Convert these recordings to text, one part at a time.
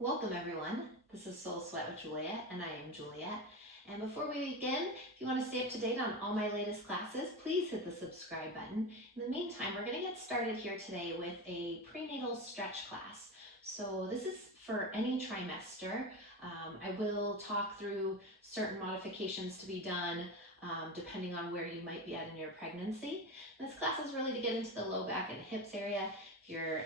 Welcome everyone. This is Soul Sweat with Juliet, and I am Juliet. And before we begin, if you want to stay up to date on all my latest classes, please hit the subscribe button. In the meantime, we're going to get started here today with a prenatal stretch class. So this is for any trimester. I will talk through certain modifications to be done depending on where you might be at in your pregnancy. And this class is really to get into the low back and hips area. If you're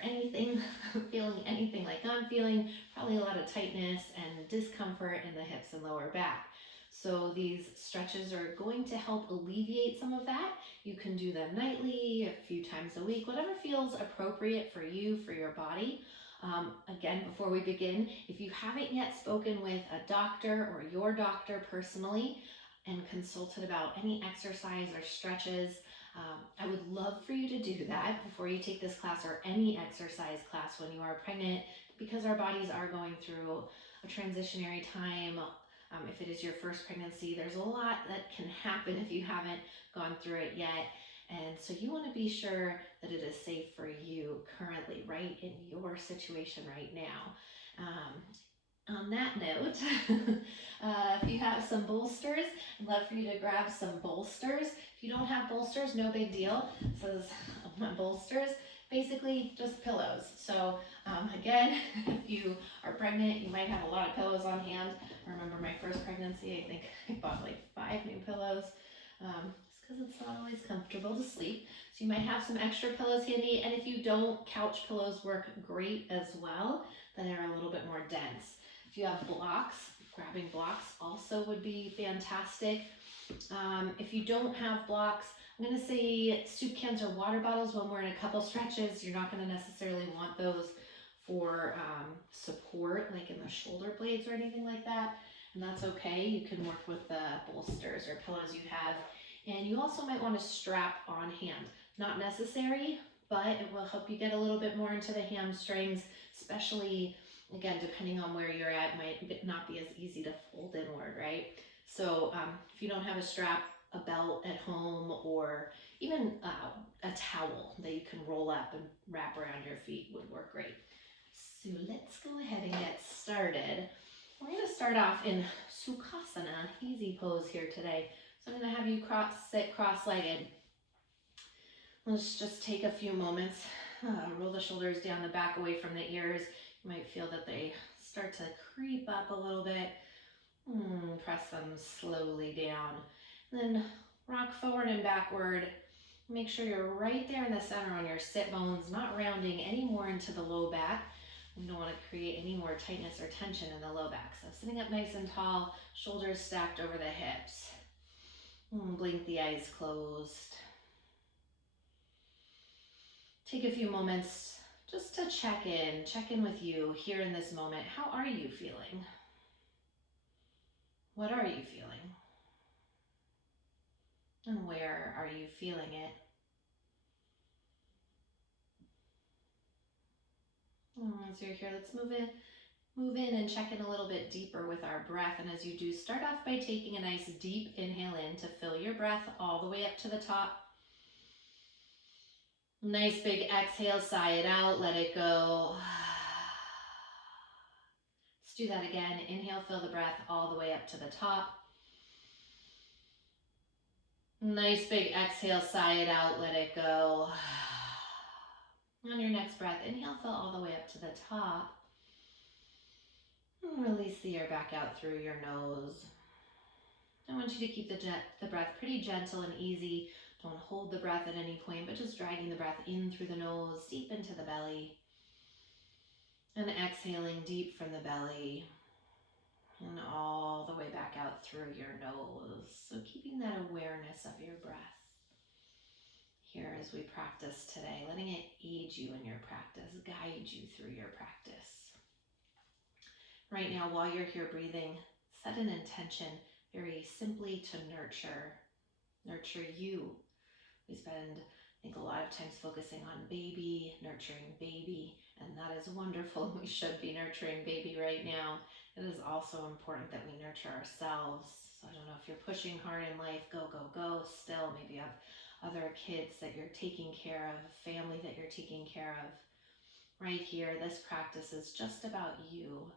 feeling anything like I'm feeling, probably a lot of tightness and discomfort in the hips and lower back. So these stretches are going to help alleviate some of that. You can do them nightly, a few times a week, whatever feels appropriate for you, for your body. Again, before we begin, if you haven't yet spoken with a doctor or your doctor personally and consulted about any exercise or stretches, I would love for you to do that before you take this class or any exercise class when you are pregnant, because our bodies are going through a transitionary time. If it is your first pregnancy, there's a lot that can happen if you haven't gone through it yet. And so you want to be sure that it is safe for you currently, right in your situation right now. On that note, if you have some bolsters, I'd love for you to grab some bolsters. If you don't have bolsters, no big deal. This is bolsters, basically just pillows. So again, if you are pregnant, you might have a lot of pillows on hand. I remember my first pregnancy, I think I bought like 5 new pillows. Just because it's not always comfortable to sleep. So you might have some extra pillows handy, and if you don't, couch pillows work great as well. Then they're a little bit more dense. If you have blocks, grabbing blocks also would be fantastic. If you don't have blocks, I'm going to say soup cans or water bottles when we're in a couple stretches. You're not going to necessarily want those for support, like in the shoulder blades or anything like that. And that's okay. You can work with the bolsters or pillows you have. And you also might want a strap on hand. Not necessary, but it will help you get a little bit more into the hamstrings, especially, again, depending on where you're at, might not be as easy to fold inward, right? So if you don't have a strap, a belt at home, or even a towel that you can roll up and wrap around your feet would work great. So let's go ahead and get started. We're going to start off in Sukhasana, easy pose here today. So I'm going to have you sit cross-legged. Let's just take a few moments. Roll the shoulders down the back away from the ears. You might feel that they start to creep up a little bit. Press them slowly down. Then rock forward and backward. Make sure you're right there in the center on your sit bones, not rounding any more into the low back. We don't want to create any more tightness or tension in the low back. So sitting up nice and tall, shoulders stacked over the hips. Blink the eyes closed. Take a few moments just to check in with you here in this moment. How are you feeling? What are you feeling? And where are you feeling it? As you're here, let's move in and check in a little bit deeper with our breath. And as you do, start off by taking a nice deep inhale in to fill your breath all the way up to the top. Nice big exhale, sigh it out, let it go. Let's do that again. Inhale, fill the breath all the way up to the top. Nice big exhale, sigh it out, let it go. On your next breath, inhale, fill all the way up to the top. And release the air back out through your nose. I want you to keep the breath pretty gentle and easy. Don't hold the breath at any point, but just dragging the breath in through the nose, deep into the belly. And exhaling deep from the belly. And all the way back out through your nose. So keeping that awareness of your breath here as we practice today, letting it aid you in your practice, guide you through your practice. Right now, while you're here breathing, set an intention very simply to nurture you. We spend, I think, a lot of times focusing on baby, nurturing baby, and that is wonderful. We should be nurturing baby right now. It is also important that we nurture ourselves. So I don't know if you're pushing hard in life, go, go, go. Still, maybe you have other kids that you're taking care of, family that you're taking care of. Right here, this practice is just about you.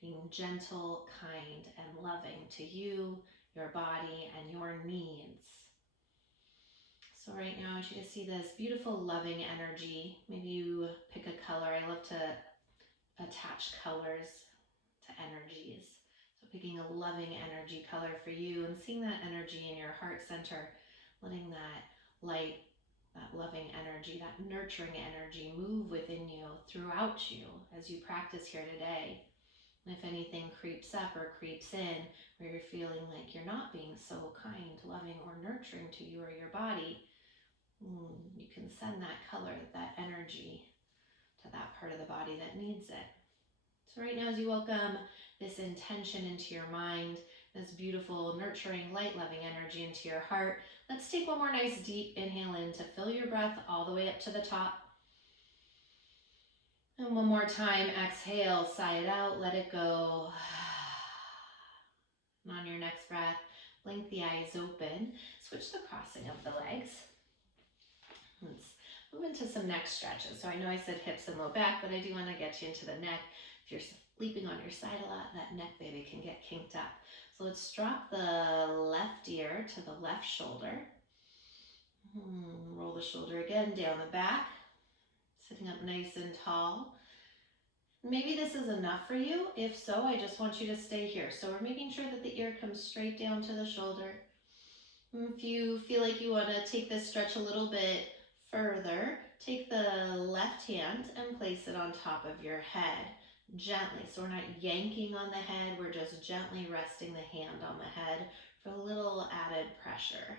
being gentle, kind, and loving to you, your body, and your needs. So right now I want you to see this beautiful loving energy. Maybe you pick a color. I love to attach colors to energies. So picking a loving energy color for you and seeing that energy in your heart center, letting that light, that loving energy, that nurturing energy move within you, throughout you as you practice here today. And if anything creeps up or creeps in where you're feeling like you're not being so kind, loving, or nurturing to you or your body, you can send that color, that energy to that part of the body that needs it. So right now, as you welcome this intention into your mind, this beautiful, nurturing, light, loving energy into your heart, let's take one more nice deep inhale in to fill your breath all the way up to the top. And one more time, exhale, sigh it out, let it go. And on your next breath, blink the eyes open, switch the crossing of the legs. Let's move into some neck stretches. So I know I said hips and low back, but I do want to get you into the neck. If you're sleeping on your side a lot, that neck baby can get kinked up. So let's drop the left ear to the left shoulder. Roll the shoulder again down the back, sitting up nice and tall. Maybe this is enough for you. If so, I just want you to stay here. So we're making sure that the ear comes straight down to the shoulder. If you feel like you want to take this stretch a little bit further, take the left hand and place it on top of your head gently. So we're not yanking on the head, we're just gently resting the hand on the head for a little added pressure.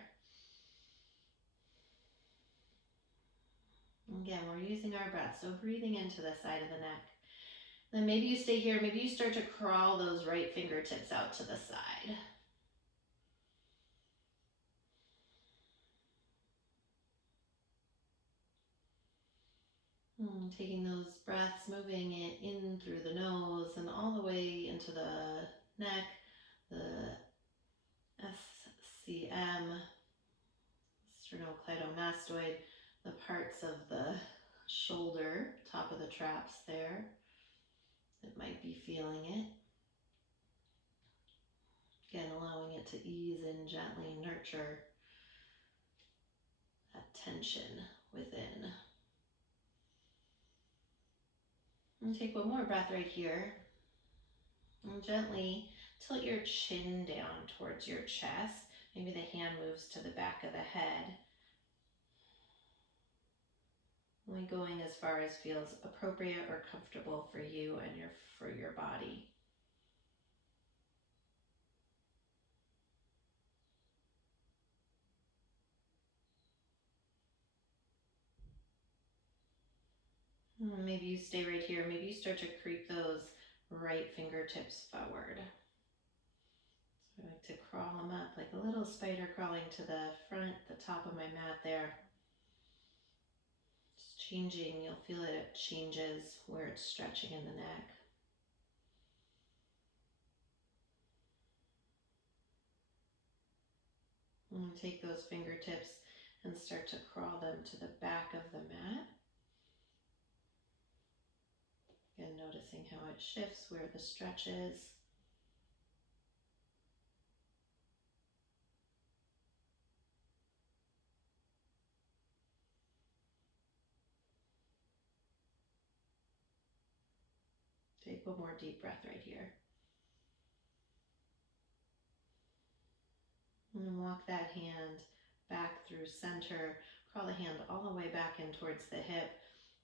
Again, we're using our breath, so breathing into the side of the neck. Then maybe you stay here, maybe you start to crawl those right fingertips out to the side. Taking those breaths, moving it in through the nose and all the way into the neck, the SCM, sternocleidomastoid, the parts of the shoulder, top of the traps there, that might be feeling it. Again, allowing it to ease in gently, nurture that tension within. And take one more breath right here. And gently tilt your chin down towards your chest. Maybe the hand moves to the back of the head. Only going as far as feels appropriate or comfortable for you and for your body. Maybe you stay right here. Maybe you start to creep those right fingertips forward. So I like to crawl them up like a little spider crawling to the front, the top of my mat there. Just changing, you'll feel it changes where it's stretching in the neck. And take those fingertips and start to crawl them to the back of the mat. Again, noticing how it shifts, where the stretch is. Take one more deep breath right here. And walk that hand back through center. Crawl the hand all the way back in towards the hip.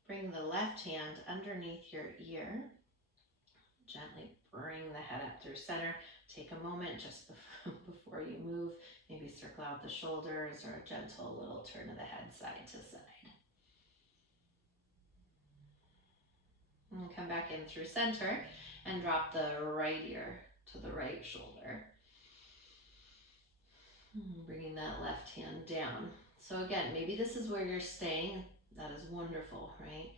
Bring the left hand underneath your ear. Gently bring the head up through center. Take a moment just before you move. Maybe circle out the shoulders or a gentle little turn of the head side to side. And come back in through center and drop the right ear to the right shoulder. Bringing that left hand down. So again, maybe this is where you're staying. That is wonderful, right?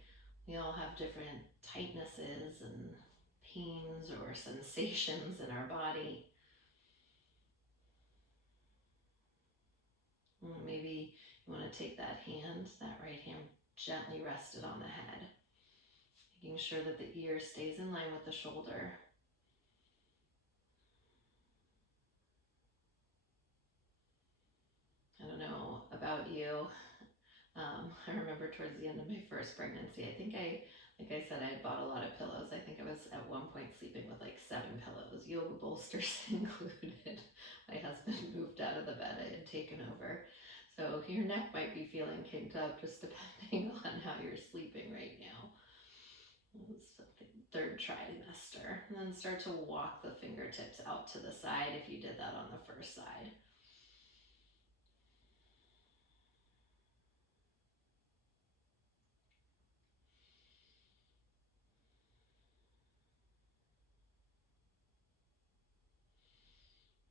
We all have different tightnesses and pains or sensations in our body. Maybe you want to take that hand, that right hand, gently rested on the head, making sure that the ear stays in line with the shoulder. about you. I remember towards the end of my first pregnancy, like I said, I had bought a lot of pillows. I think I was at one point sleeping with like 7 pillows, yoga bolsters included. My husband moved out of the bed I had taken over. So your neck might be feeling kinked up just depending on how you're sleeping right now. It's the 3rd trimester. And then start to walk the fingertips out to the side if you did that on the first side.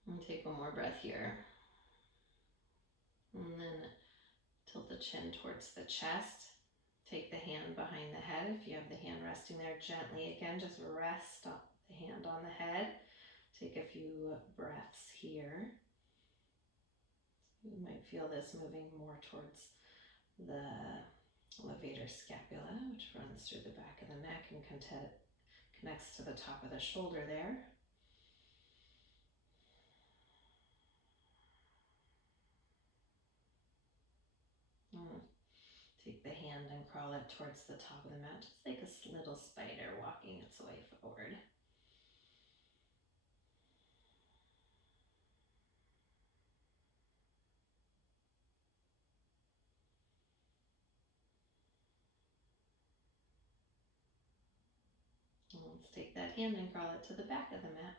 And take one more breath here. And then tilt the chin towards the chest. Take the hand behind the head. If you have the hand resting there, gently again, just rest the hand on the head. Take a few breaths here. You might feel this moving more towards the levator scapula, which runs through the back of the neck and connects to the top of the shoulder there. Take the hand and crawl it towards the top of the mat, just like a little spider walking its way forward. And let's take that hand and crawl it to the back of the mat.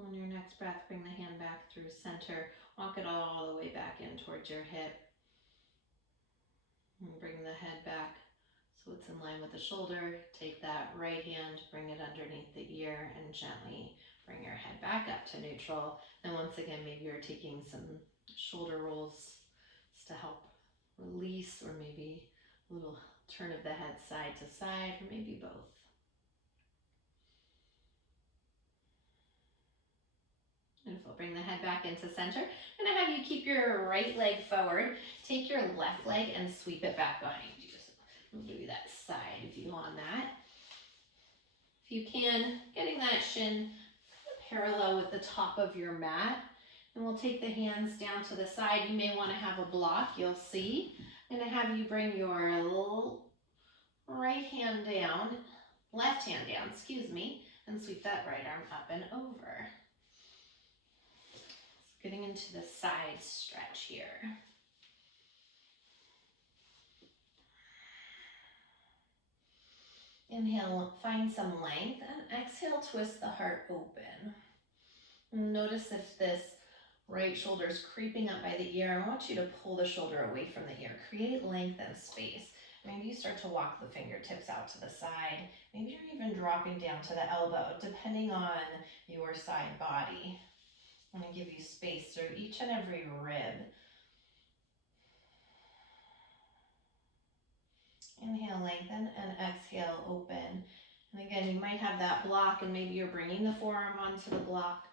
On your next breath, bring the hand back through center. Walk it all the way back in towards your hip. And bring the head back so it's in line with the shoulder. Take that right hand, bring it underneath the ear, and gently bring your head back up to neutral. And once again, maybe you're taking some shoulder rolls just to help release, or maybe a little turn of the head side to side, or maybe both. Beautiful. Bring the head back into center. I'm going to have you keep your right leg forward. Take your left leg and sweep it back behind you. So we'll give you that side view on that. If you can, getting that shin parallel with the top of your mat. And we'll take the hands down to the side. You may want to have a block, you'll see. I'm going to have you bring your right hand down, left hand down, excuse me, and sweep that right arm up and over. Getting into the side stretch here. Inhale, find some length, and exhale, twist the heart open. Notice if this right shoulder is creeping up by the ear. I want you to pull the shoulder away from the ear. Create length and space. Maybe you start to walk the fingertips out to the side. Maybe you're even dropping down to the elbow, depending on your side body. I'm going to give you space through each and every rib. Inhale, lengthen, and exhale, open. And again, you might have that block, and maybe you're bringing the forearm onto the block,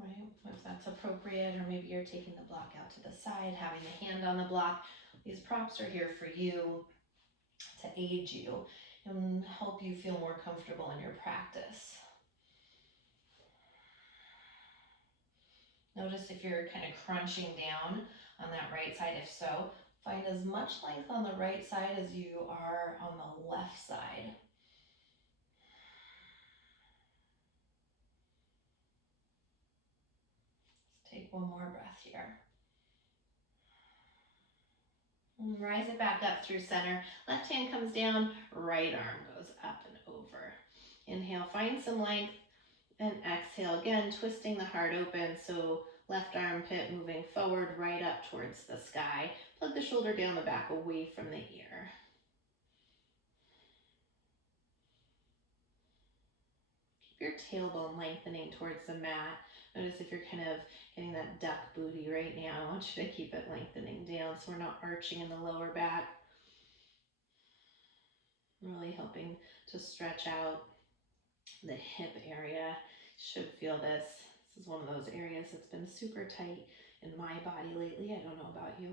right? If that's appropriate, or maybe you're taking the block out to the side, having the hand on the block. These props are here for you to aid you and help you feel more comfortable in your practice. Notice if you're kind of crunching down on that right side. If so, find as much length on the right side as you are on the left side. Let's take one more breath here. And rise it back up through center. Left hand comes down, right arm goes up and over. Inhale, find some length, and exhale, again, twisting the heart open. So left armpit moving forward, right up towards the sky. Plug the shoulder down the back, away from the ear. Keep your tailbone lengthening towards the mat. Notice if you're kind of getting that duck booty right now, I want you to keep it lengthening down so we're not arching in the lower back. Really helping to stretch out the hip area. Should feel this. This is one of those areas that's been super tight in my body lately. I don't know about yours.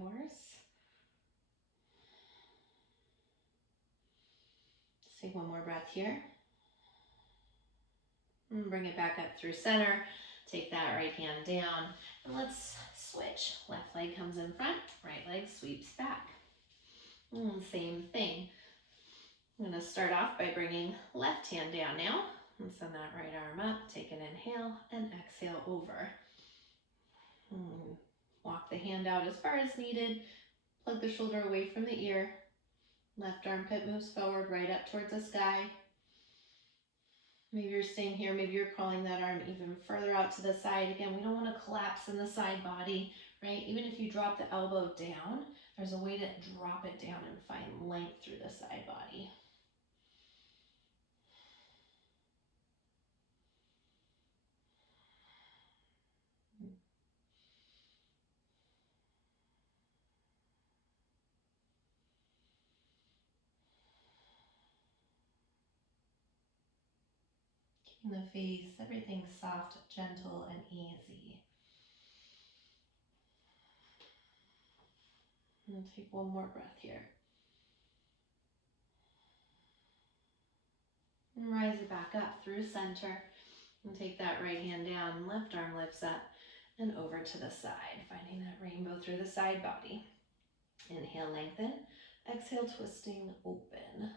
Let's take one more breath here. And bring it back up through center. Take that right hand down. And let's switch. Left leg comes in front, right leg sweeps back. Same thing. I'm going to start off by bringing left hand down now. And send that right arm up. Take an inhale and exhale over. Walk the hand out as far as needed. Plug the shoulder away from the ear. Left armpit moves forward, right up towards the sky. Maybe you're staying here, maybe you're crawling that arm even further out to the side. Again, we don't want to collapse in the side body, right? Even if you drop the elbow down, there's a way to drop it down and find length through the side body. Keeping the face, everything soft, gentle, and easy. And take one more breath here. And rise it back up through center. And take that right hand down, left arm lifts up and over to the side, finding that rainbow through the side body. Inhale, lengthen. Exhale, twisting, open.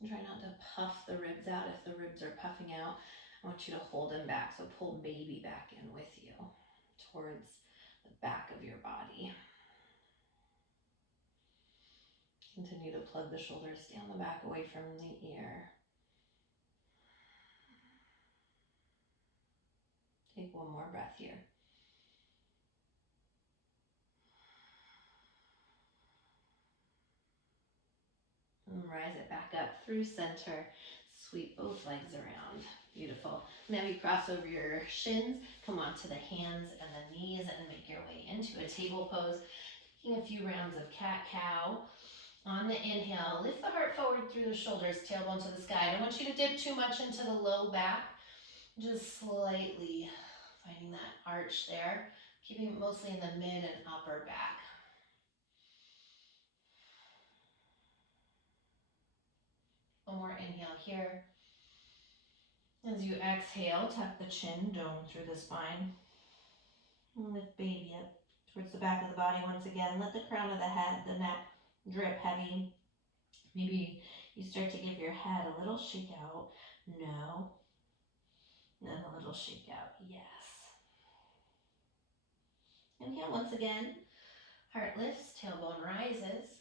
And try not to puff the ribs out. If the ribs are puffing out, I want you to hold them back. So pull baby back in with you towards the back of your body. Continue to plug the shoulders down the back away from the ear. Take one more breath here. And rise it back up through center. Sweep both legs around. Beautiful. Now you cross over your shins, come onto the hands and the knees and make your way into a table pose. Taking a few rounds of cat-cow. On the inhale, lift the heart forward through the shoulders, tailbone to the sky. I don't want you to dip too much into the low back. Just slightly finding that arch there. Keeping it mostly in the mid and upper back. One more inhale here. As you exhale, tuck the chin, dome through the spine. And lift baby up towards the back of the body once again. Let the crown of the head, the neck, drip heavy. Maybe you start to give your head a little shake out. No. And then a little shake out. Yes. Inhale once again. Heart lifts, tailbone rises.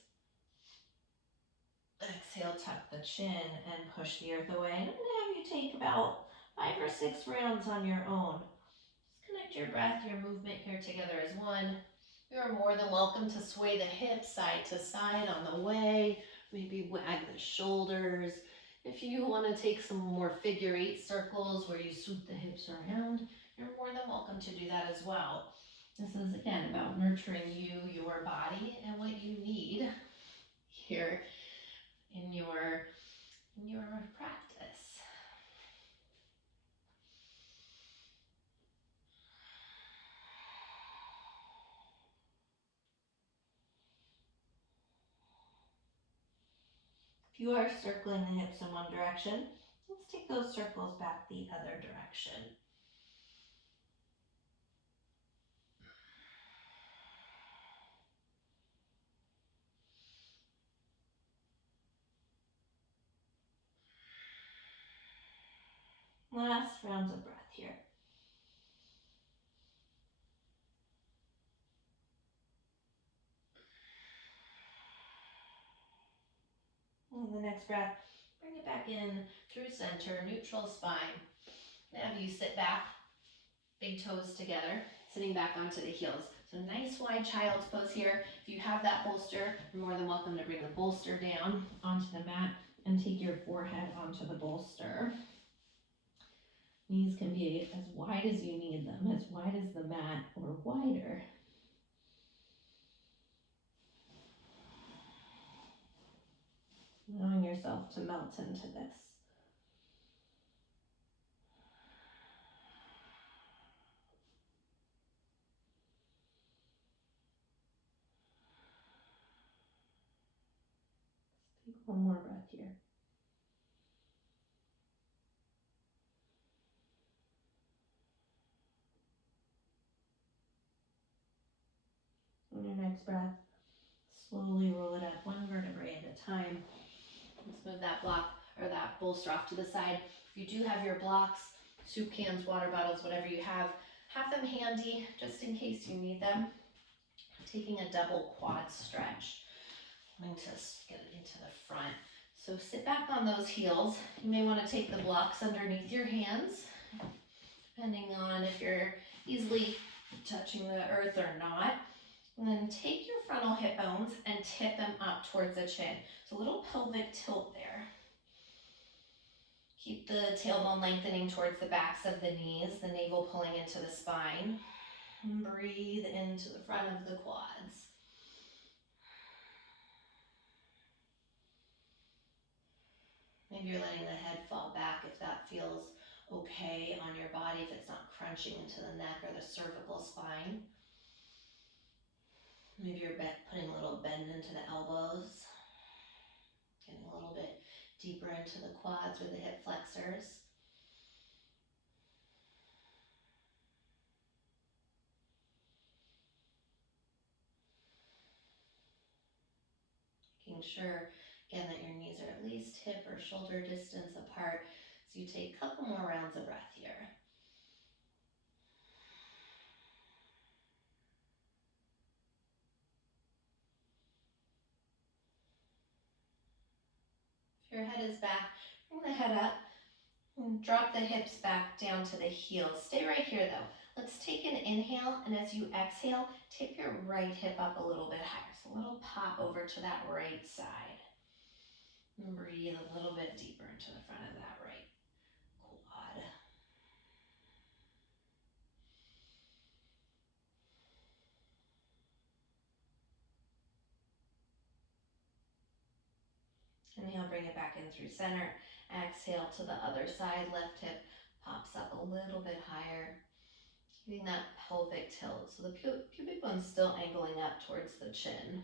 Exhale, tuck the chin and push the earth away. And I'm going to have you take about 5 or 6 rounds on your own. Just connect your breath, your movement here together as one. You're more than welcome to sway the hips side to side on the way. Maybe wag the shoulders. If you want to take some more figure 8 circles where you swoop the hips around, you're more than welcome to do that as well. This is, again, about nurturing you, your body, and what you need here in your practice. If you are circling the hips in one direction, let's take those circles back the other direction. Last rounds of breath here. And the next breath, bring it back in through center, neutral spine. Now you sit back, big toes together, sitting back onto the heels. So nice wide child's pose here. If you have that bolster, you're more than welcome to bring the bolster down onto the mat and take your forehead onto the bolster. Knees can be as wide as you need them, as wide as the mat or wider. Allowing yourself to melt into this. Take one more breath here. On your next breath, slowly roll it up one vertebrae at a time. Let's move that block or that bolster off to the side. If you do have your blocks, soup cans, water bottles, whatever you have them handy just in case you need them. Taking a double quad stretch. I'm going to get it into the front. So sit back on those heels. You may want to take the blocks underneath your hands, depending on if you're easily touching the earth or not. And then take your frontal hip bones and tip them up towards the chin. So a little pelvic tilt there. Keep the tailbone lengthening towards the backs of the knees, the navel pulling into the spine. And breathe into the front of the quads. Maybe you're letting the head fall back if that feels okay on your body, if it's not crunching into the neck or the cervical spine. Maybe you're putting a little bend into the elbows, getting a little bit deeper into the quads or the hip flexors. Making sure, again, that your knees are at least hip or shoulder distance apart. So you take a couple more rounds of breath here. If your head is back, bring the head up and drop the hips back down to the heels. Stay right here though. Let's take an inhale, and as you exhale, tip your right hip up a little bit higher. So a little pop over to that right side. And breathe a little bit deeper into the front of that right quad. Inhale, bring it back in through center. Exhale to the other side. Left hip pops up a little bit higher. Getting that pelvic tilt. So the pubic bone's still angling up towards the chin.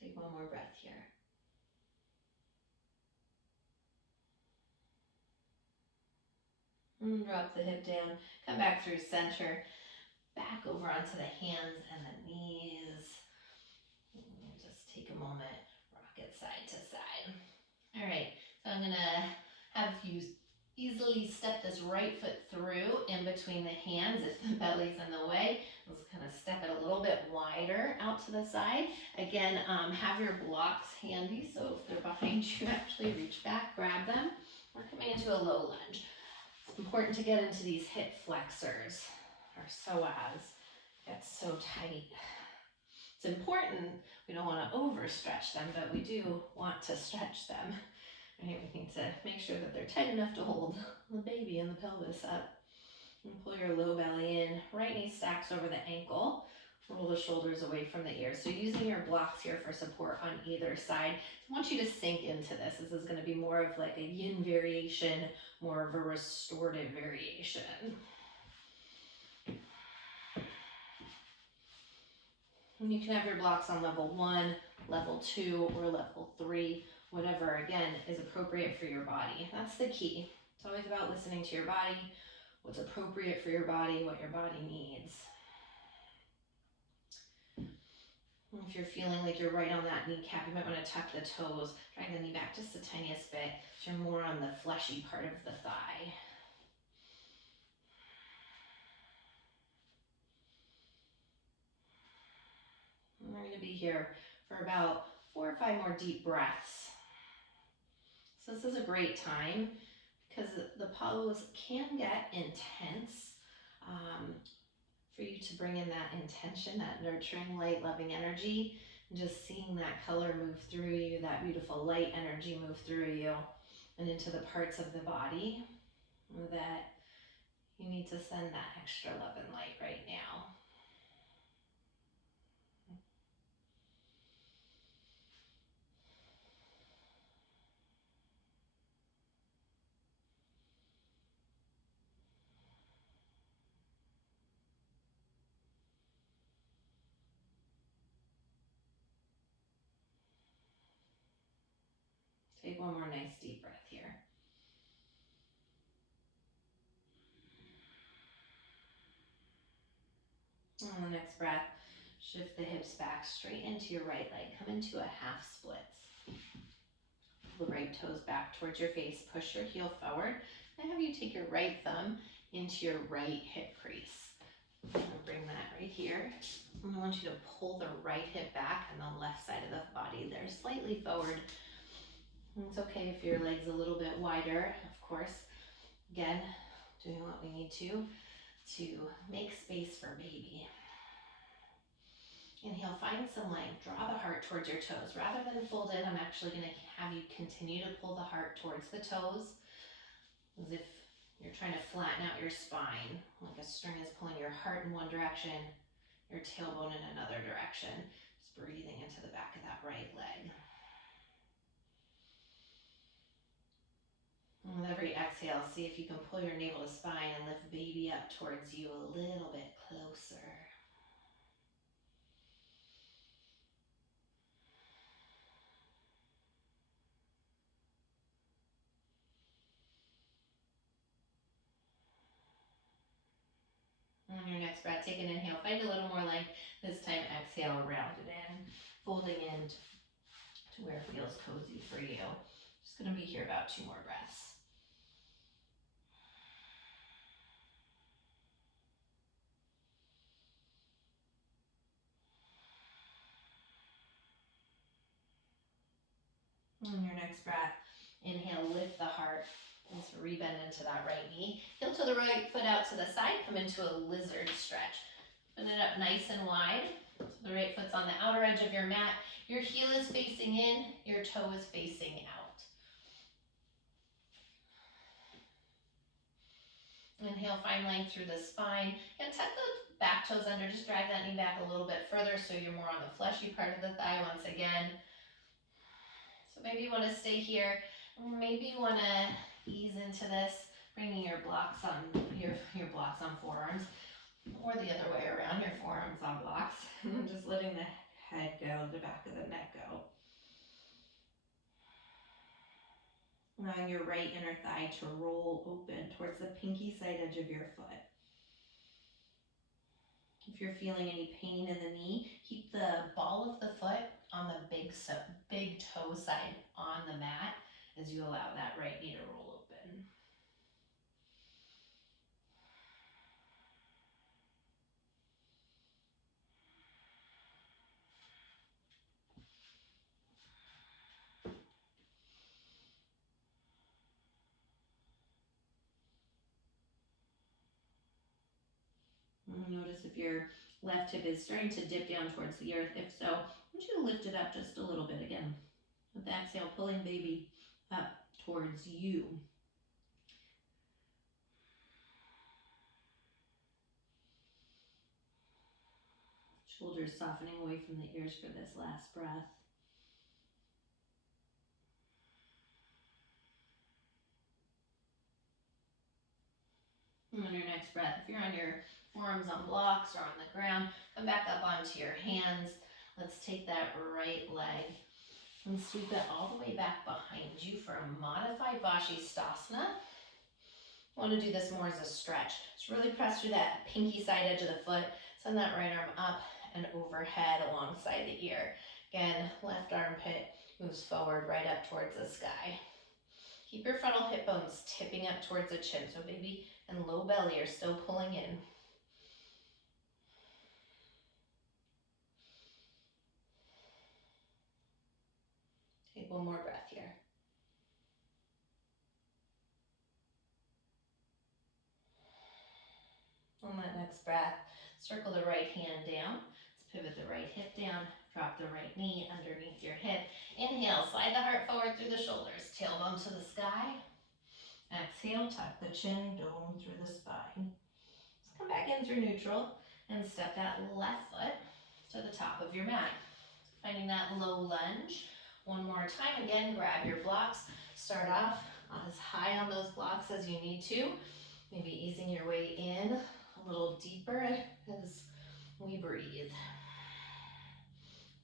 Let's take one more breath here. And drop the hip down. Come back through center. Back over onto the hands and the knees. And just take a moment. Rock it side to side. All right. So I'm going to have you easily step this right foot through in between the hands if the belly's in the way. Let's kind of step it a little bit wider out to the side. Again, have your blocks handy, so if they're behind you, actually reach back, grab them. We're coming into a low lunge. It's important to get into these hip flexors, or psoas. Get so tight. It's important, we don't want to overstretch them, but we do want to stretch them. Right, we need to make sure that they're tight enough to hold the baby and the pelvis up. And pull your low belly in. Right knee stacks over the ankle. Roll the shoulders away from the ears. So using your blocks here for support on either side. I want you to sink into this. This is going to be more of like a yin variation, more of a restorative variation. And you can have your blocks on level 1, level 2, or level 3. Whatever, again, is appropriate for your body. That's the key. It's always about listening to your body, what's appropriate for your body, what your body needs. If you're feeling like you're right on that kneecap, you might want to tuck the toes, drag the knee back just the tiniest bit, so you're more on the fleshy part of the thigh. And we're going to be here for about 4 or 5 more deep breaths. So this is a great time because the pose can get intense. for you to bring in that intention, that nurturing, light, loving energy, and just seeing that color move through you, that beautiful light energy move through you and into the parts of the body that you need to send that extra love and light right now. Take one more nice deep breath here. On the next breath, shift the hips back straight into your right leg. Come into a half splits. Pull the right toes back towards your face. Push your heel forward. And have you take your right thumb into your right hip crease. I'm going to bring that right here. And I want you to pull the right hip back and the left side of the body there slightly forward. And it's okay if your leg's a little bit wider, of course. Again, doing what we need to make space for baby. Inhale, find some length. Draw the heart towards your toes. Rather than fold in, I'm actually going to have you continue to pull the heart towards the toes, as if you're trying to flatten out your spine, like a string is pulling your heart in one direction, your tailbone in another direction. Just breathing into the back of that right leg. And with every exhale, see if you can pull your navel to spine and lift baby up towards you a little bit closer. On your next breath, take an inhale, find a little more length. This time, exhale, round it in, folding in to where it feels cozy for you. Just gonna be here about 2 more breaths. On your next breath, inhale, lift the heart. And so rebend into that right knee. Heel to the right, foot out to the side. Come into a lizard stretch. Open it up nice and wide. So the right foot's on the outer edge of your mat. Your heel is facing in. Your toe is facing out. Inhale, find length through the spine. And tuck the back toes under. Just drag that knee back a little bit further so you're more on the fleshy part of the thigh once again. So maybe you want to stay here. Maybe you want to ease into this, bringing your blocks on your blocks on forearms, or the other way around, your forearms on blocks, and just letting the head go, the back of the neck go. Allowing your right inner thigh to roll open towards the pinky side edge of your foot. If you're feeling any pain in the knee, keep the ball of the foot on the big toe side on the mat as you allow that right knee to roll open. Notice if your left hip is starting to dip down towards the earth. If so, I want you to lift it up just a little bit again. With the exhale, pulling baby up towards you. Shoulders softening away from the ears for this last breath. And on your next breath, if you're on your forearms on blocks or on the ground, come back up onto your hands. Let's take that right leg and sweep it all the way back behind you for a modified Shavasana. I want to do this more as a stretch. Just really press through that pinky side edge of the foot. Send that right arm up and overhead alongside the ear. Again, left armpit moves forward right up towards the sky. Keep your frontal hip bones tipping up towards the chin, so baby and low belly are still pulling in. Take one more breath here. On that next breath, Circle the right hand down. Let's pivot the right hip down. Drop the right knee underneath your hip. Inhale, slide the heart forward through the shoulders. Tailbone to the sky. Exhale, tuck the chin, dome through the spine. Let's come back in through neutral and step that left foot to the top of your mat. Finding that low lunge. One more time. Again, grab your blocks. Start off as high on those blocks as you need to. Maybe easing your way in a little deeper as we breathe.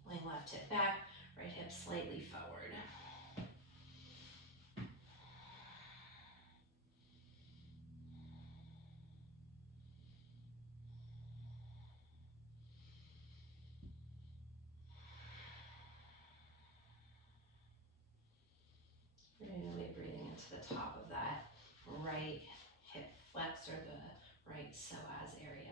Laying left hip back, right hip slightly forward. Really breathing into the top of that right hip flex or the right psoas area.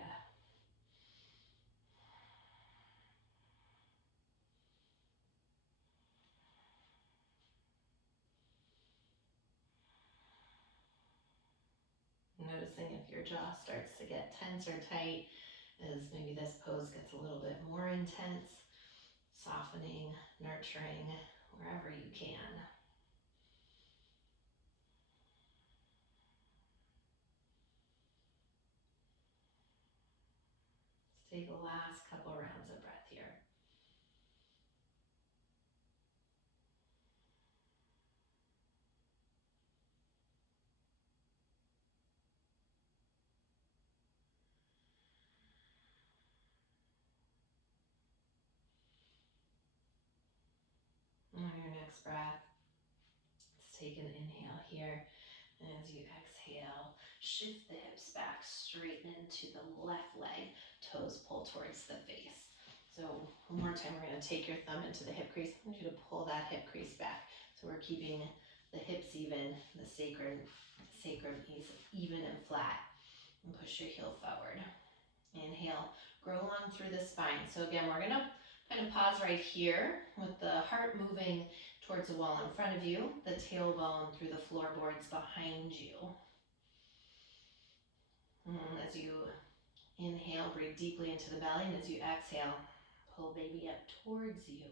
Noticing if your jaw starts to get tense or tight, as maybe this pose gets a little bit more intense, softening, nurturing wherever you can. Let's take the last couple rounds of breath here. On your next breath, let's take an inhale here. And as you exhale, shift the hips back, straighten into the left leg, toes pull towards the face. So one more time, we're going to take your thumb into the hip crease. I want you to pull that hip crease back. So we're keeping the hips even, the sacrum even and flat. And push your heel forward. Inhale, grow long through the spine. So again, we're going to kind of pause right here with the heart moving towards the wall in front of you, the tailbone through the floorboards behind you. As you inhale, breathe deeply into the belly, and as you exhale, pull baby up towards you.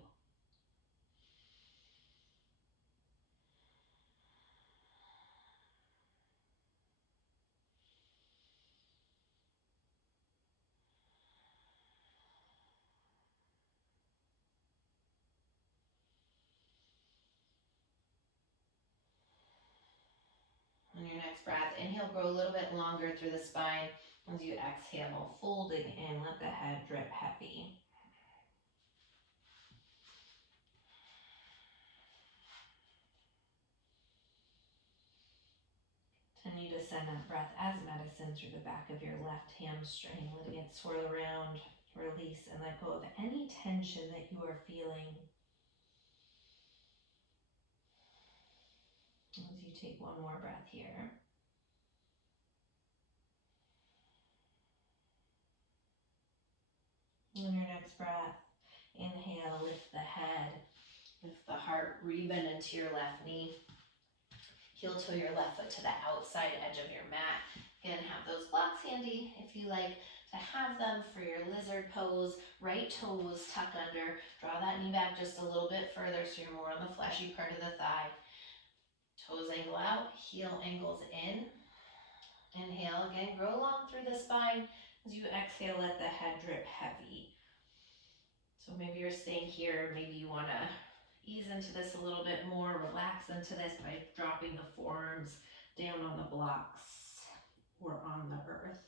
On your next breath, inhale, grow a little bit longer through the spine. As you exhale, folding in, let the head drip heavy. Continue to send that breath as medicine through the back of your left hamstring, letting it swirl around, release, and let go of any tension that you are feeling. As you take one more breath here. On your next breath, inhale, lift the head, lift the heart, rebend into your left knee. Heel toe your left foot to the outside edge of your mat. Again, have those blocks handy if you like to have them for your lizard pose. Right toes tuck under. Draw that knee back just a little bit further so you're more on the fleshy part of the thigh. Toes angle out, heel angles in. Inhale, again, grow long through the spine. As you exhale, let the head drip heavy. So maybe you're staying here, maybe you want to ease into this a little bit more, relax into this by dropping the forearms down on the blocks or on the earth.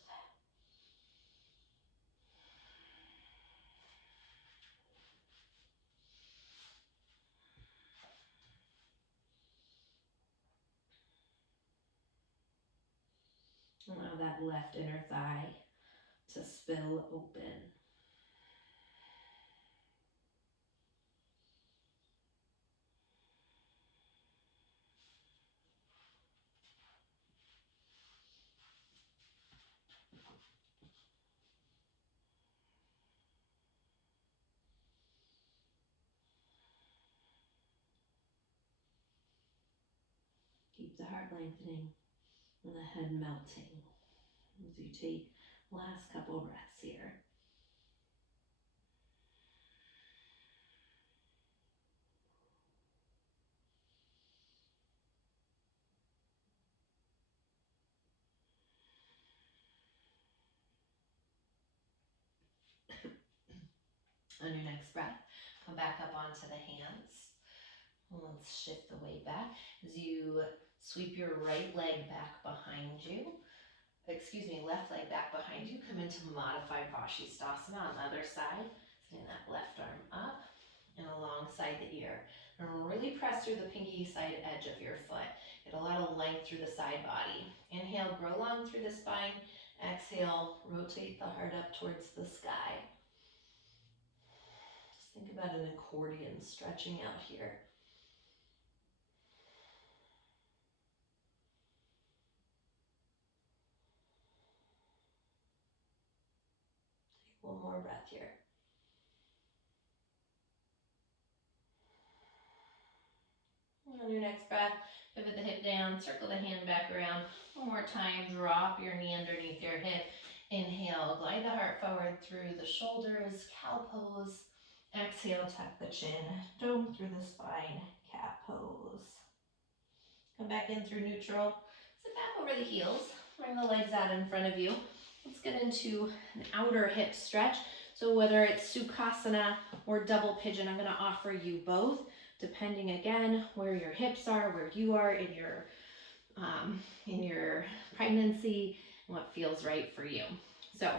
Allow that left inner thigh to spill open. Keep the heart lengthening and the head melting as you take Last couple breaths here. On your next breath, come back up onto the hands. Let's shift the weight back as you sweep your right leg back behind you. Left leg back behind you. Come into modified Shavasana on the other side. Sitting that left arm up and alongside the ear. And really press through the pinky side edge of your foot. Get a lot of length through the side body. Inhale, grow long through the spine. Exhale, rotate the heart up towards the sky. Think about an accordion stretching out here. Take one more breath here. And on your next breath, pivot the hip down, circle the hand back around. One more time, drop your knee underneath your hip. Inhale, glide the heart forward through the shoulders, cow pose. Exhale, tuck the chin, dome through the spine, cat pose. Come back in through neutral. Sit back over the heels. Bring the legs out in front of you. Let's get into an outer hip stretch. So whether it's Sukhasana or double pigeon, I'm going to offer you both, depending again where your hips are, where you are in your pregnancy, and what feels right for you. So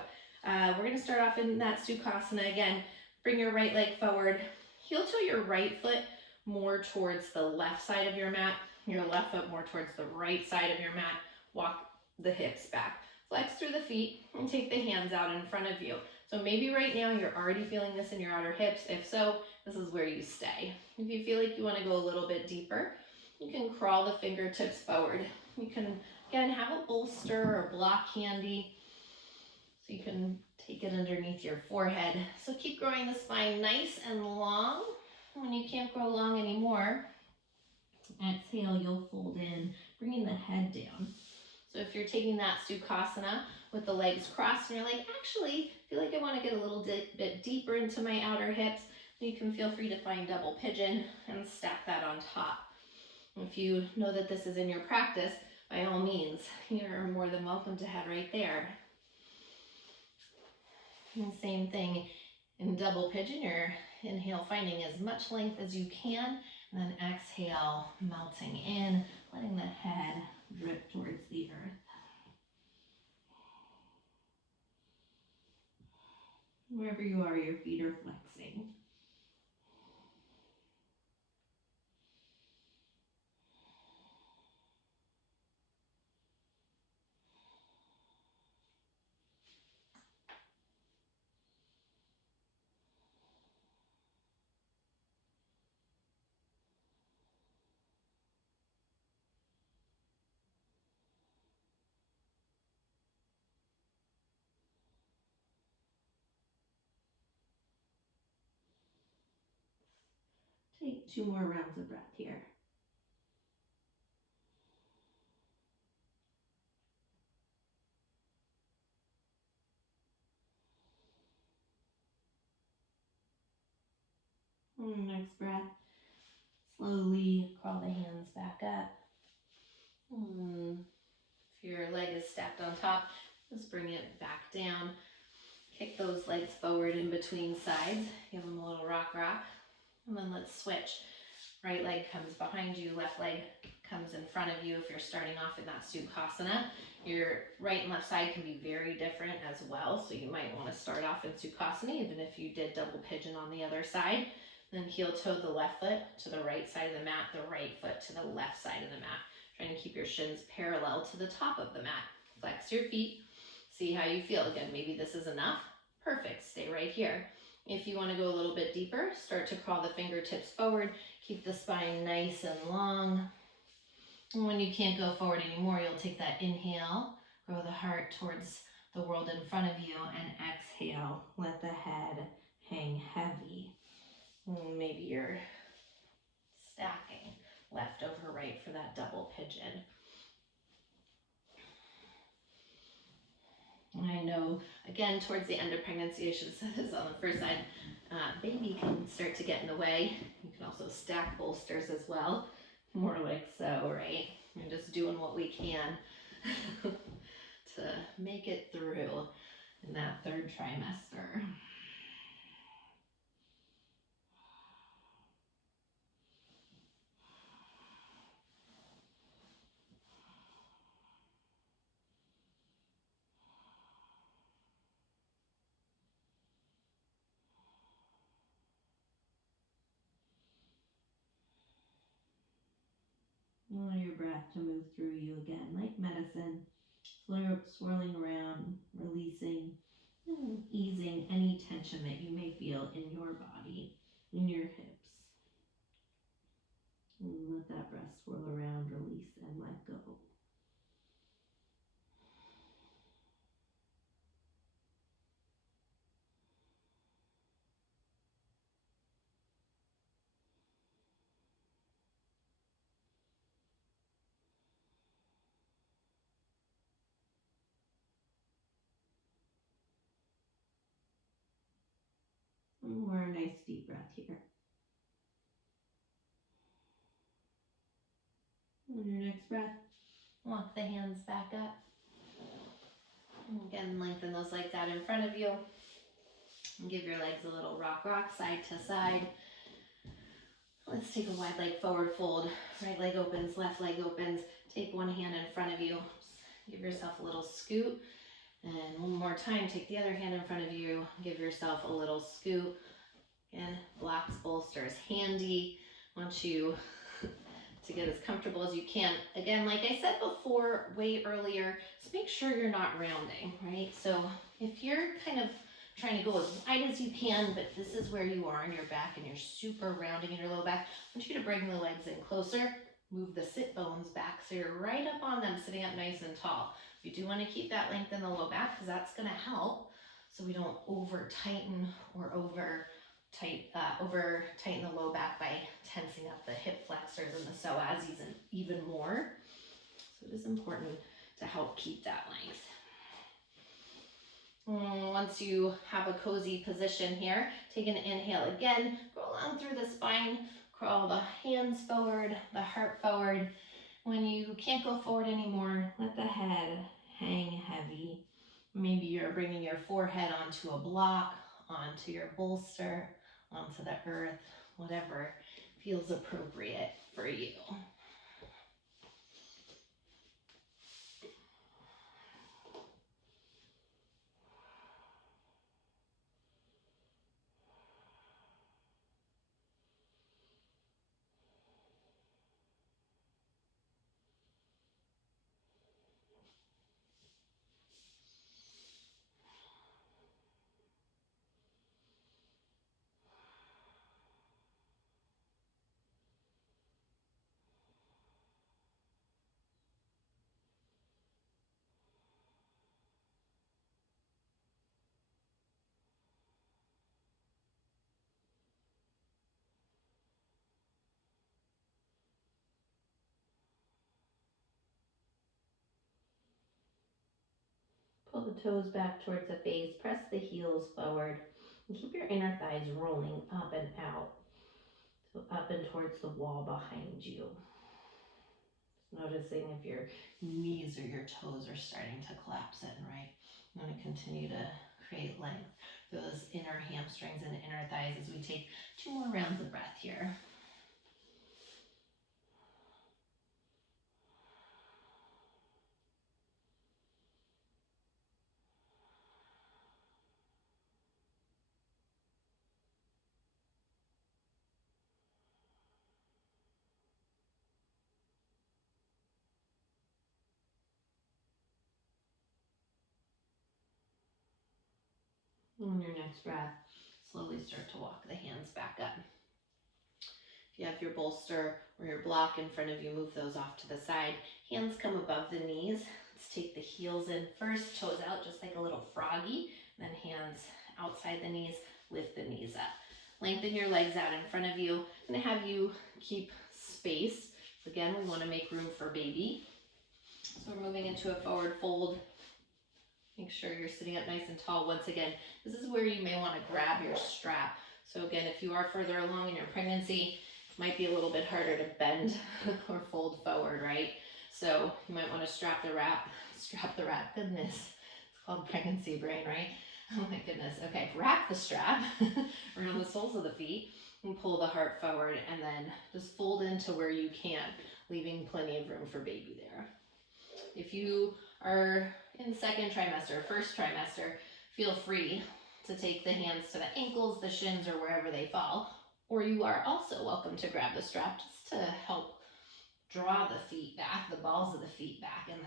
we're going to start off in that Sukhasana again. Bring your right leg forward. Heel toe your right foot more towards the left side of your mat. Your left foot more towards the right side of your mat. Walk the hips back. Flex through the feet and take the hands out in front of you. So maybe right now you're already feeling this in your outer hips. If so, this is where you stay. If you feel like you want to go a little bit deeper, you can crawl the fingertips forward. You can, again, have a bolster or block handy so you can take it underneath your forehead. So keep growing the spine nice and long. When you can't grow long anymore, exhale, you'll fold in, bringing the head down. So if you're taking that Sukhasana with the legs crossed and you're like, actually, I feel like I want to get a little bit deeper into my outer hips, you can feel free to find double pigeon and stack that on top. If you know that this is in your practice, by all means, you're more than welcome to head right there. And same thing in double pigeon, you're inhale, finding as much length as you can, and then exhale, melting in, letting the head drip towards the earth. Wherever you are, your feet are flexing. Take 2 more rounds of breath here. Next breath, slowly crawl the hands back up. If your leg is stacked on top, just bring it back down. Kick those legs forward in between sides. Give them a little rock. And then let's switch. Right leg comes behind you, left leg comes in front of you. If you're starting off in that Sukhasana, your right and left side can be very different as well. So you might want to start off in Sukhasana, even if you did double pigeon on the other side. Then heel toe the left foot to the right side of the mat, the right foot to the left side of the mat. Trying to keep your shins parallel to the top of the mat. Flex your feet. See how you feel. Again, maybe this is enough. Perfect. Stay right here. If you want to go a little bit deeper, start to crawl the fingertips forward. Keep the spine nice and long. And when you can't go forward anymore, you'll take that inhale, grow the heart towards the world in front of you, and exhale, let the head hang heavy. Maybe you're stacking left over right for that double pigeon. And I know, again, towards the end of pregnancy, I should have said this on the first side, baby can start to get in the way. You can also stack bolsters as well, more like so, right? We're just doing what we can to make it through in that third trimester. Allow your breath to move through you again, like medicine, swirling around, releasing, easing any tension that you may feel in your body, in your hips. And let that breath swirl around, release, and let go. One more nice deep breath here. On your next breath, walk the hands back up. And again, lengthen those legs out in front of you. And give your legs a little rock, side to side. Let's take a wide leg forward fold. Right leg opens, left leg opens. Take one hand in front of you. Give yourself a little scoot. And one more time, take the other hand in front of you. Give yourself a little scoot. And blocks, bolsters handy. I want you to get as comfortable as you can. Again, like I said before, way earlier, just make sure you're not rounding, right? So if you're kind of trying to go as wide as you can, but this is where you are in your back and you're super rounding in your low back, I want you to bring the legs in closer. Move the sit bones back so you're right up on them, sitting up nice and tall. You do want to keep that length in the low back because that's going to help so we don't over tighten or over tighten the low back by tensing up the hip flexors and the psoas even more. So it is important to help keep that length. Once you have a cozy position here, take an inhale again, go along through the spine, crawl the hands forward, the heart forward. When you can't go forward anymore, let the head hang heavy. Maybe you're bringing your forehead onto a block, onto your bolster, onto the earth, whatever feels appropriate for you. Pull the toes back towards the face, press the heels forward, and keep your inner thighs rolling up and out. So up and towards the wall behind you. Just noticing if your knees or your toes are starting to collapse in, right? You want to continue to create length for those inner hamstrings and inner thighs as we take 2 more rounds of breath here. On your next breath, slowly start to walk the hands back up. If you have your bolster or your block in front of you, move those off to the side. Hands come above the knees. Let's take the heels in first, toes out just like a little froggy, then hands outside the knees, lift the knees up. Lengthen your legs out in front of you. I'm going to have you keep space. Again, we want to make room for baby. So we're moving into a forward fold. Make sure you're sitting up nice and tall. Once again, this is where you may want to grab your strap. So again, if you are further along in your pregnancy, it might be a little bit harder to bend or fold forward, right? So you might want to strap the wrap, goodness, it's called pregnancy brain, right? Oh my goodness. Okay, wrap the strap around the soles of the feet and pull the heart forward, and then just fold into where you can, leaving plenty of room for baby there. If you are in second trimester, first trimester, feel free to take the hands to the ankles, the shins, or wherever they fall. Or you are also welcome to grab the strap just to help draw the feet back, the balls of the feet back, and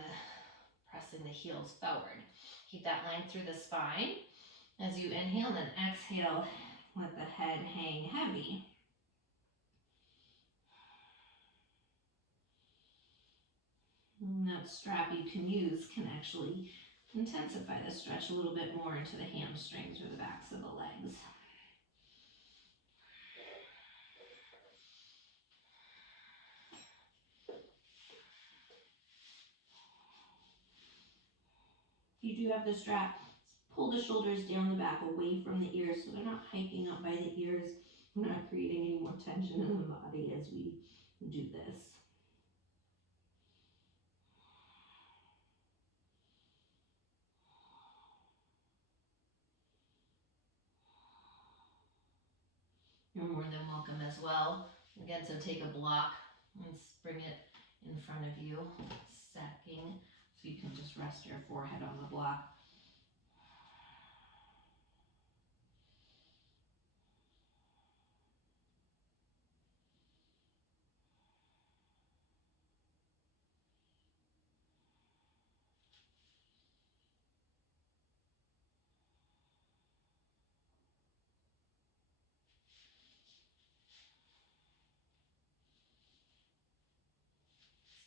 pressing the heels forward. Keep that line through the spine. As you inhale, then exhale, let the head hang heavy. And that strap you can use can actually intensify the stretch a little bit more into the hamstrings or the backs of the legs. If you do have the strap, pull the shoulders down the back, away from the ears, so they're not hiking up by the ears. We're not creating any more tension in the body as we do this. You're more than welcome as well. Again, so take a block and bring it in front of you, stacking, so you can just rest your forehead on the block.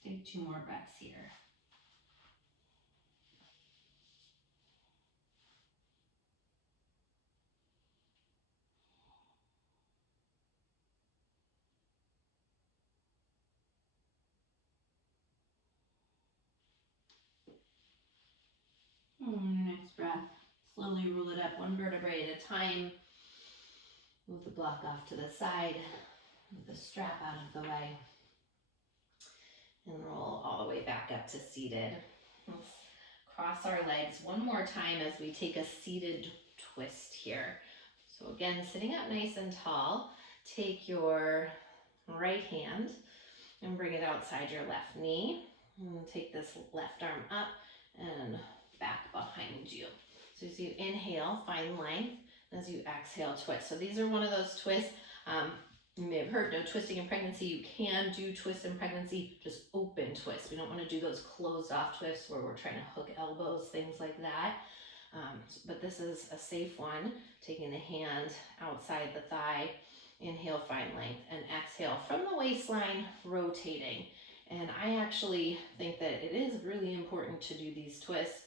Take 2 more breaths here. Next breath, slowly roll it up 1 vertebrae at a time. Move the block off to the side, move the strap out of the way, and roll all the way back up to seated. Let's cross our legs 1 more time as we take a seated twist here. So again, sitting up nice and tall, take your right hand and bring it outside your left knee. And take this left arm up and back behind you. So as you inhale, find length. As you exhale, twist. So these are one of those twists. You may have heard, no twisting in pregnancy. You can do twist in pregnancy, just open twists. We don't want to do those closed off twists where we're trying to hook elbows, things like that. But this is a safe one. Taking the hand outside the thigh, inhale, find length, and exhale from the waistline, rotating. And I actually think that it is really important to do these twists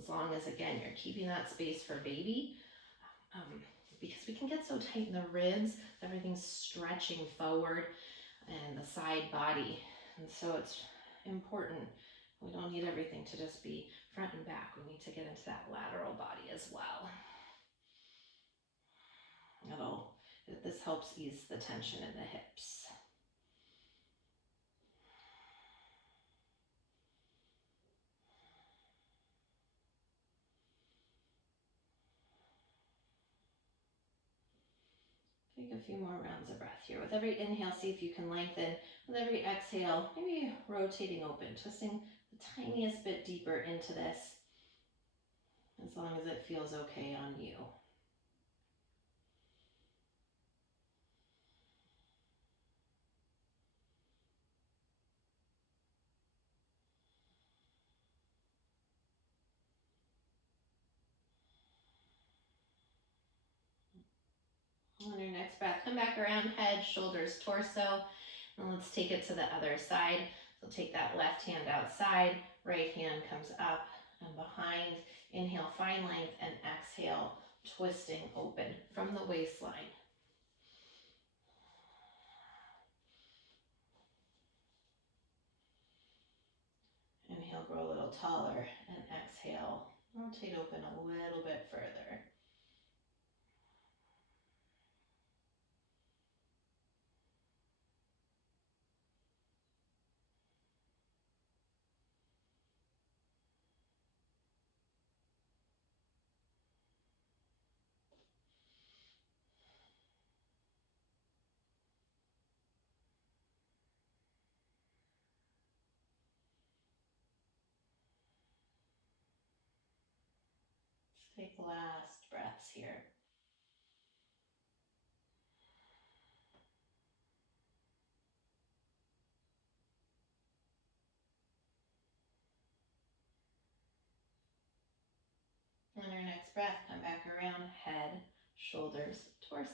as long as, again, you're keeping that space for baby. Because we can get so tight in the ribs, everything's stretching forward and the side body. And so it's important. We don't need everything to just be front and back. We need to get into that lateral body as well. This helps ease the tension in the hips. Take a few more rounds of breath here. With every inhale, see if you can lengthen. With every exhale, maybe rotating open, twisting the tiniest bit deeper into this, as long as it feels okay on you. On your next breath, come back around, head, shoulders, torso, and let's take it to the other side. So take that left hand outside, right hand comes up and behind. Inhale, find length, and exhale, twisting open from the waistline. Inhale, grow a little taller, and exhale, Rotate open a little bit further. Take last breaths here. On your next breath, come back around, head, shoulders, torso.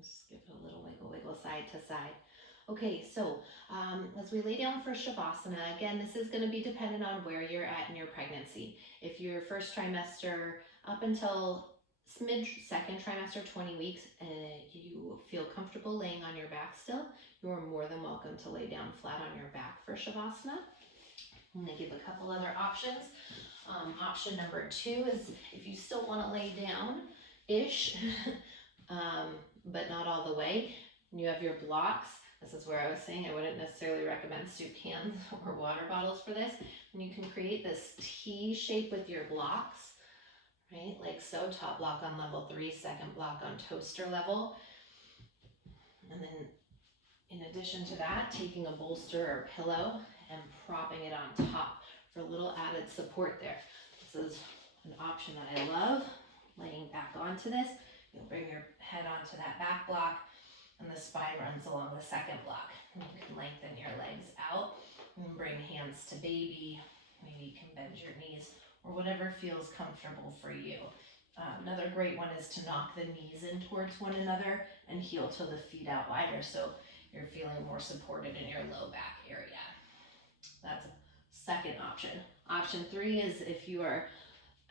Just give it a little wiggle, wiggle side to side. Okay, so as we lay down for Shavasana, again, this is going to be dependent on where you're at in your pregnancy. If you're first trimester up until mid second trimester, 20 weeks, you feel comfortable laying on your back still, you're more than welcome to lay down flat on your back for Shavasana. I'm going to give a couple other options. Option number 2 is if you still want to lay down-ish, but not all the way, and you have your blocks. This is where I was saying I wouldn't necessarily recommend soup cans or water bottles for this. And you can create this T shape with your blocks, right? Like so, top block on level 3, second block on toaster level. And then in addition to that, taking a bolster or pillow and propping it on top for a little added support there. This is an option that I love. Laying back onto this, you'll bring your head onto that back block and the spine runs along the second block. And you can lengthen your legs out and bring hands to baby. Maybe you can bend your knees or whatever feels comfortable for you. Another great one is to knock the knees in towards one another and heel to the feet out wider so you're feeling more supported in your low back area. That's a second option. Option 3 is if you are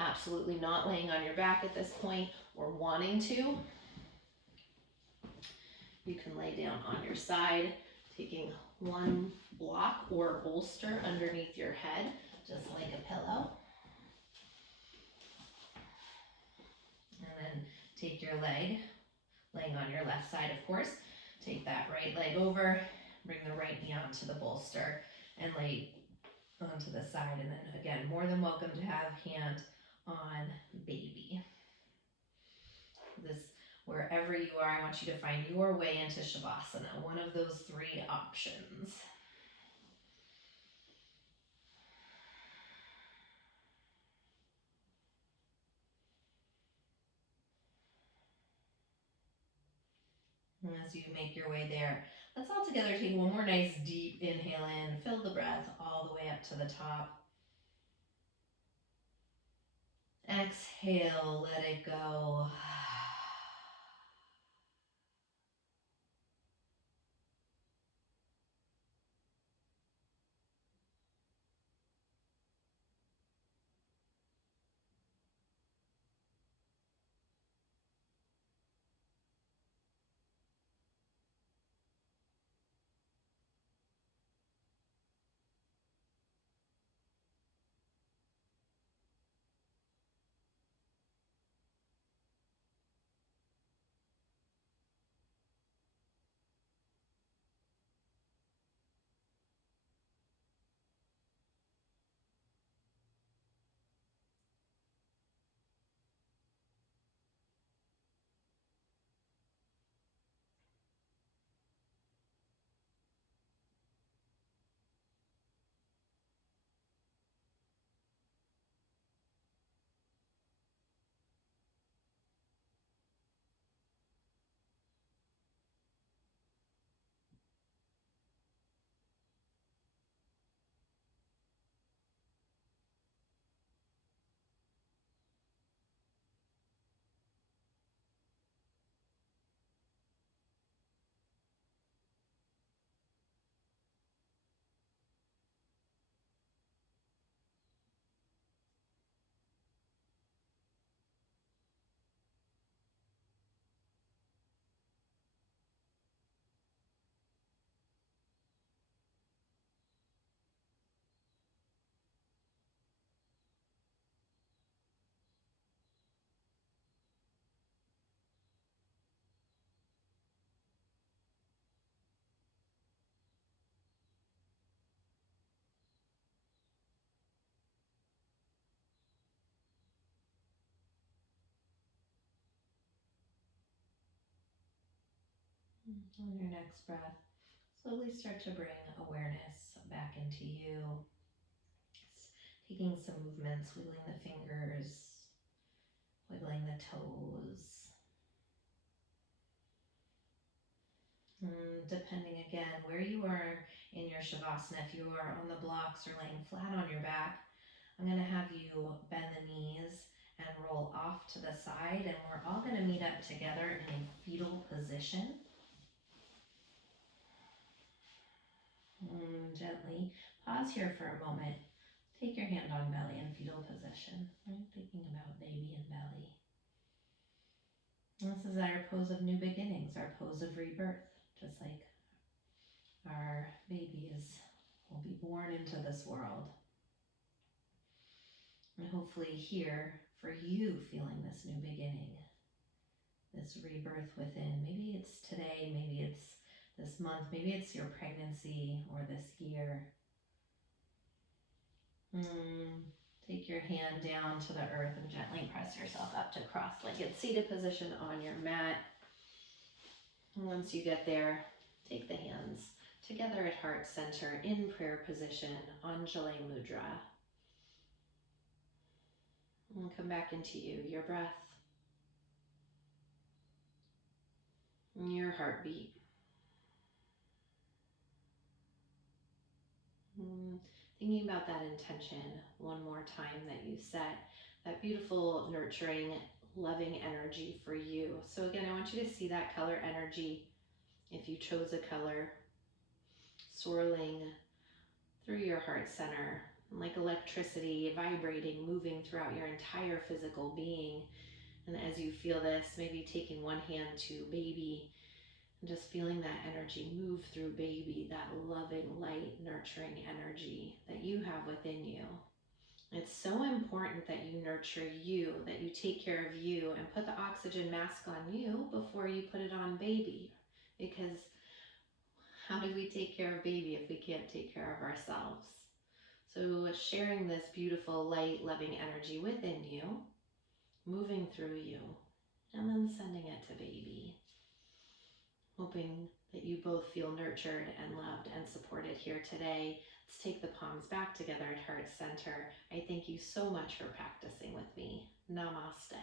absolutely not laying on your back at this point or wanting to, you can lay down on your side, taking one block or bolster underneath your head, just like a pillow. And then take your leg, laying on your left side, of course, take that right leg over, bring the right knee onto the bolster and lay onto the side. And then again, more than welcome to have hand on baby. This, wherever you are, I want you to find your way into Shavasana, one of those 3 options. And as you make your way there, let's all together take one more nice deep inhale in, fill the breath all the way up to the top. Exhale, let it go. On your next breath, slowly start to bring awareness back into you. Taking some movements, wiggling the fingers, wiggling the toes. Depending again where you are in your Shavasana, if you are on the blocks or laying flat on your back, I'm going to have you bend the knees and roll off to the side, and we're all going to meet up together in a fetal position. Gently pause here for a moment. Take your hand on belly in fetal position. Right? Thinking about baby and belly. This is our pose of new beginnings, our pose of rebirth. Just like our babies will be born into this world. And hopefully here, for you feeling this new beginning, this rebirth within. Maybe it's today, maybe it's this month, maybe it's your pregnancy or this year. Take your hand down to the earth and gently press yourself up to cross-legged seated position on your mat. And once you get there, take the hands together at heart center in prayer position, Anjali Mudra. And come back into you, your breath, and your heartbeat. Thinking about that intention one more time that you set, that beautiful, nurturing, loving energy for you. So again, I want you to see that color energy, if you chose a color, swirling through your heart center, like electricity, vibrating, moving throughout your entire physical being. And as you feel this, maybe taking one hand to baby, and just feeling that energy move through baby, that loving, light, nurturing energy that you have within you. It's so important that you nurture you, that you take care of you and put the oxygen mask on you before you put it on baby. Because how do we take care of baby if we can't take care of ourselves? So sharing this beautiful, light, loving energy within you, moving through you, and then sending it to baby. Hoping that you both feel nurtured and loved and supported here today. Let's take the palms back together at heart center. I thank you so much for practicing with me. Namaste.